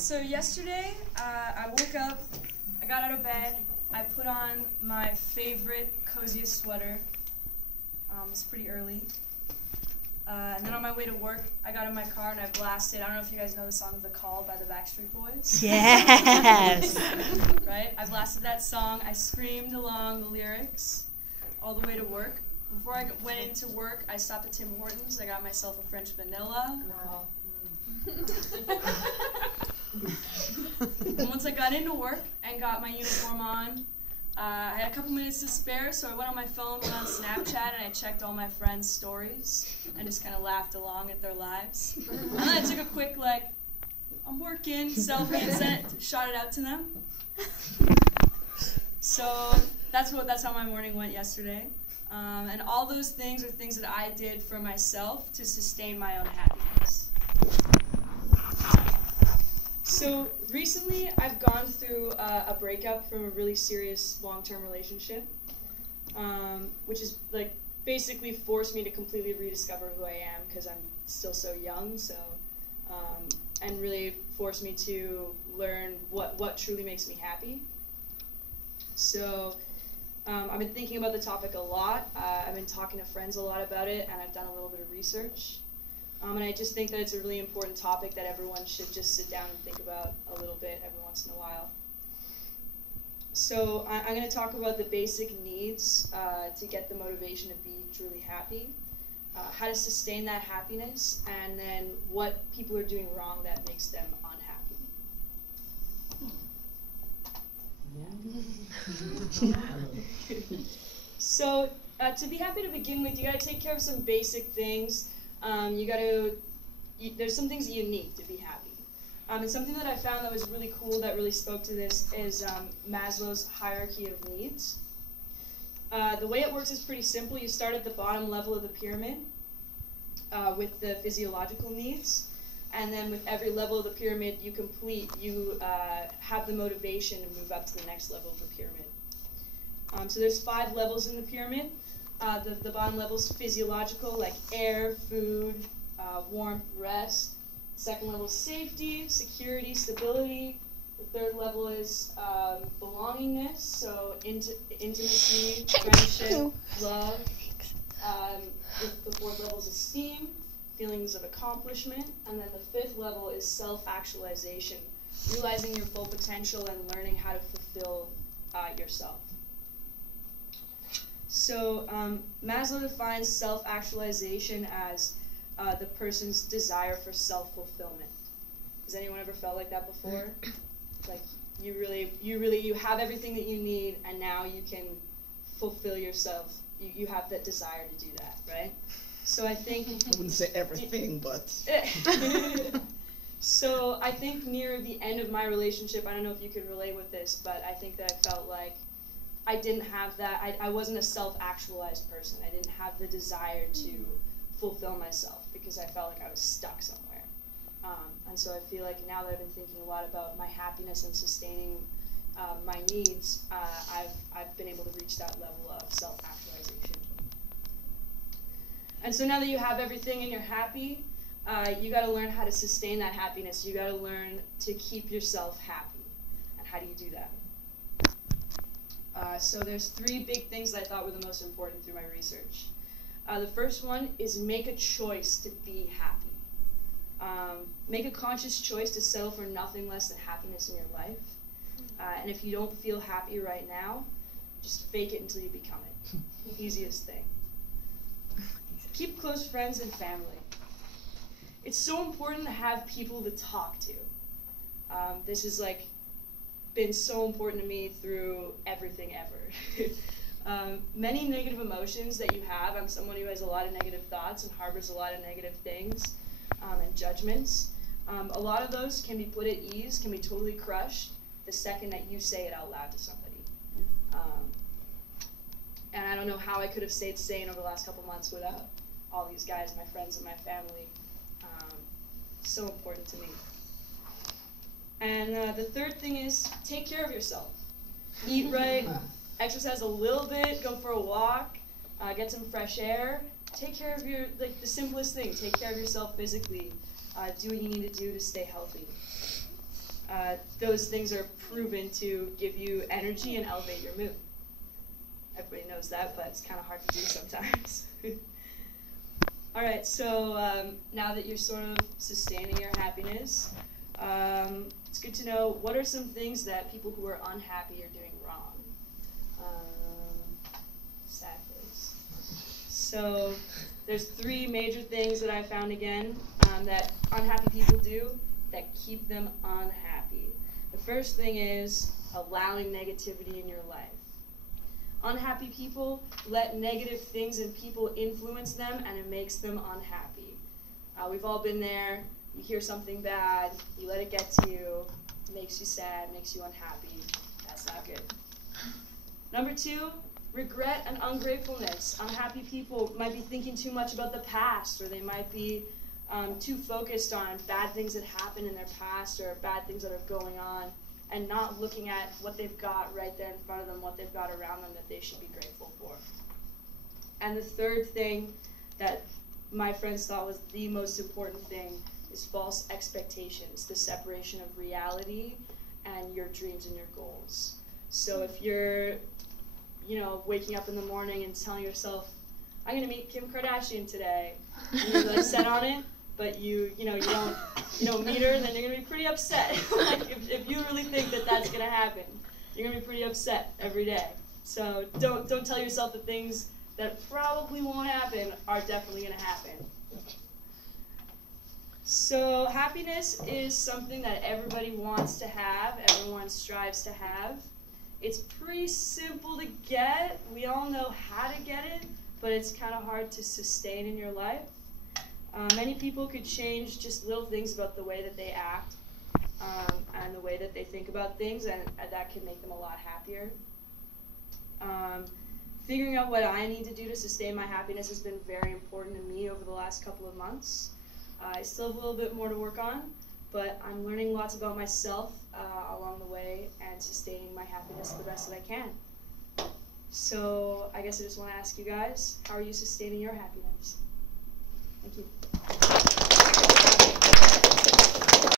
So yesterday, I woke up, I got out of bed, I put on my favorite, coziest sweater. It was pretty early. And then on my way to work, I got in my car and I blasted. I don't know if you guys know the song The Call by the Backstreet Boys. Yes! Right? I blasted that song. I screamed along the lyrics all the way to work. Before I went into work, I stopped at Tim Hortons. I got myself a French vanilla. Girl. And once I got into work and got my uniform on, I had a couple minutes to spare, so I went on my phone, went on Snapchat, and I checked all my friends' stories and just kind of laughed along at their lives. And then I took a quick, I'm working, selfie, and shot it out to them. So that's how my morning went yesterday. And all those things are things that I did for myself to sustain my own happiness. So recently, I've gone through a breakup from a really serious long-term relationship, which is basically forced me to completely rediscover who I am because I'm still so young. So, and really forced me to learn what truly makes me happy. So, I've been thinking about the topic a lot. I've been talking to friends a lot about it, and I've done a little bit of research. And I just think that it's a really important topic that everyone should just sit down and think about a little bit every once in a while. So I'm going to talk about the basic needs to get the motivation to be truly happy, how to sustain that happiness, and then what people are doing wrong that makes them unhappy. So to be happy to begin with, you got to take care of some basic things. There's some things that you need to be happy. And something that I found that was really cool, that really spoke to this, is Maslow's hierarchy of needs. The way it works is pretty simple. You start at the bottom level of the pyramid with the physiological needs. And then with every level of the pyramid you complete, you have the motivation to move up to the next level of the pyramid. So there's 5 levels in the pyramid. The bottom level is physiological, like air, food, warmth, rest. Second level is safety, security, stability. The third level is belongingness, so intimacy, friendship, love. The fourth level is esteem, feelings of accomplishment. And then the 5th level is self-actualization, realizing your full potential and learning how to fulfill yourself. So Maslow defines self-actualization as the person's desire for self-fulfillment. Has anyone ever felt like that before? Like you have everything that you need, and now you can fulfill yourself. You have that desire to do that, right? So I think I wouldn't say everything, but so I think near the end of my relationship, I don't know if you could relate with this, but I think that I felt like I didn't have that. I wasn't a self-actualized person. I didn't have the desire to fulfill myself because I felt like I was stuck somewhere. And so I feel like now that I've been thinking a lot about my happiness and sustaining my needs, I've been able to reach that level of self-actualization. And so now that you have everything and you're happy, you got to learn how to sustain that happiness. You got to learn to keep yourself happy. And how do you do that? So there's 3 big things that I thought were the most important through my research. The first one is make a choice to be happy. Make a conscious choice to settle for nothing less than happiness in your life. And if you don't feel happy right now, just fake it until you become it. Easiest thing. Keep close friends and family. It's so important to have people to talk to. This has been so important to me through everything ever. Many negative emotions that you have, I'm someone who has a lot of negative thoughts and harbors a lot of negative things and judgments. A lot of those can be put at ease, can be totally crushed the second that you say it out loud to somebody. And I don't know how I could have stayed sane over the last couple months without all these guys, my friends and my family. So important to me. And the third thing is take care of yourself. Eat right, exercise a little bit, go for a walk, get some fresh air. Take care of the simplest thing. Take care of yourself physically. Do what you need to do to stay healthy. those things are proven to give you energy and elevate your mood. Everybody knows that, but it's kind of hard to do sometimes. All right, so now that you're sort of sustaining your happiness, it's good to know what are some things that people who are unhappy are doing wrong. Sad face. So there's 3 major things that I found again that unhappy people do that keep them unhappy. The first thing is allowing negativity in your life. Unhappy people let negative things and people influence them, and it makes them unhappy. We've all been there. You hear something bad, you let it get to you, makes you sad, makes you unhappy. That's not good. Number 2, regret and ungratefulness. Unhappy people might be thinking too much about the past, or they might be too focused on bad things that happened in their past or bad things that are going on, and not looking at what they've got right there in front of them, what they've got around them that they should be grateful for. And the third thing that my friends thought was the most important thing is false expectations, the separation of reality and your dreams and your goals. So if you're, waking up in the morning and telling yourself, I'm going to meet Kim Kardashian today, and you're like set on it, but you don't meet her, then you're going to be pretty upset. Like if you really think that that's going to happen, you're going to be pretty upset every day. So don't tell yourself the things that probably won't happen are definitely going to happen. So happiness is something that everybody wants to have, everyone strives to have. It's pretty simple to get. We all know how to get it, but it's kind of hard to sustain in your life. Many people could change just little things about the way that they act and the way that they think about things, and that can make them a lot happier. Figuring out what I need to do to sustain my happiness has been very important to me over the last couple of months. I still have a little bit more to work on, but I'm learning lots about myself along the way and sustaining my happiness the best that I can. So I guess I just want to ask you guys, how are you sustaining your happiness? Thank you.